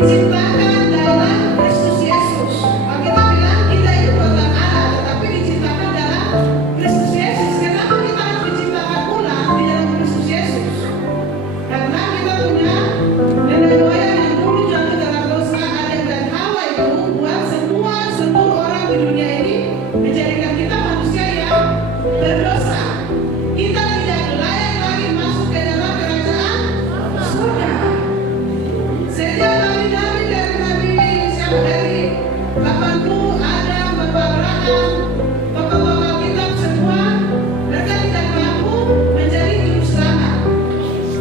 diciptakan dalam Kristus Yesus. Kalau kita bilang kita itu buatan Allah, tetapi diciptakan dalam Kristus Yesus. Kenapa kita harus diciptakan ulang di dalam Kristus Yesus? Karena kita punya nenek moyang yang dulu jatuh dalam dosa, Adam dan Hawa itu membuat semua seluruh orang di dunia ini menjadikan kita manusia yang berdosa. Kita tidak layak lagi masuk ke dalam kerajaan surga. Setiap nabi-nabi dari siapa dari Bapakku Adam, Bapak Abraham, tokoh-tokoh kitab semua, mereka tidak mampu menjadi juru selamat.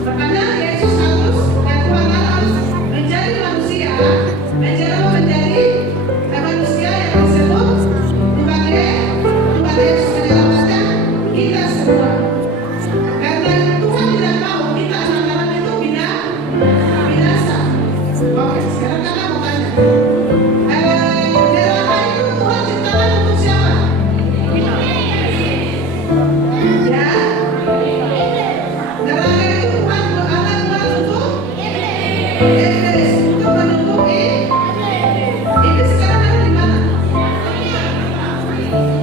Makanya Yesus harus dan Tuhan harus menjadi manusia, menjadi manusia yang disebut sebagai Tuhan Yesus menyelamatkan kita semua. Karena Tuhan tidak mau kita anak-anak itu binasa. Oke, sekarang kakak mau tanya. Neraka itu Tuhan ciptakan untuk siapa? Ya. Neraka itu Tuhan buat untuk iblis, untuk menunggu iblis sekarang ada di mana?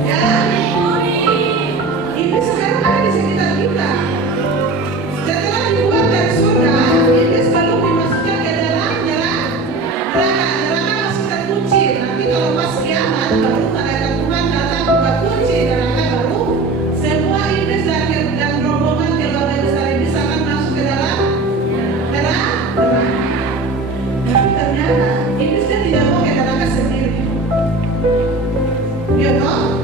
Ya. Iblis sekarang ada di sekitar kita. Setelah dibuat dari surga, iblis belum dimasukkan ke dalam neraka. Neraka masih terkunci. Nanti kalau pas kiamat, baru malaikat Tuhan datang buka kunci neraka, baru semua iblis dan rombongan keluarga besar iblis akan masuk ke dalam neraka. Tapi ternyata iblis kan tidak mau ke neraka sendiri. You know?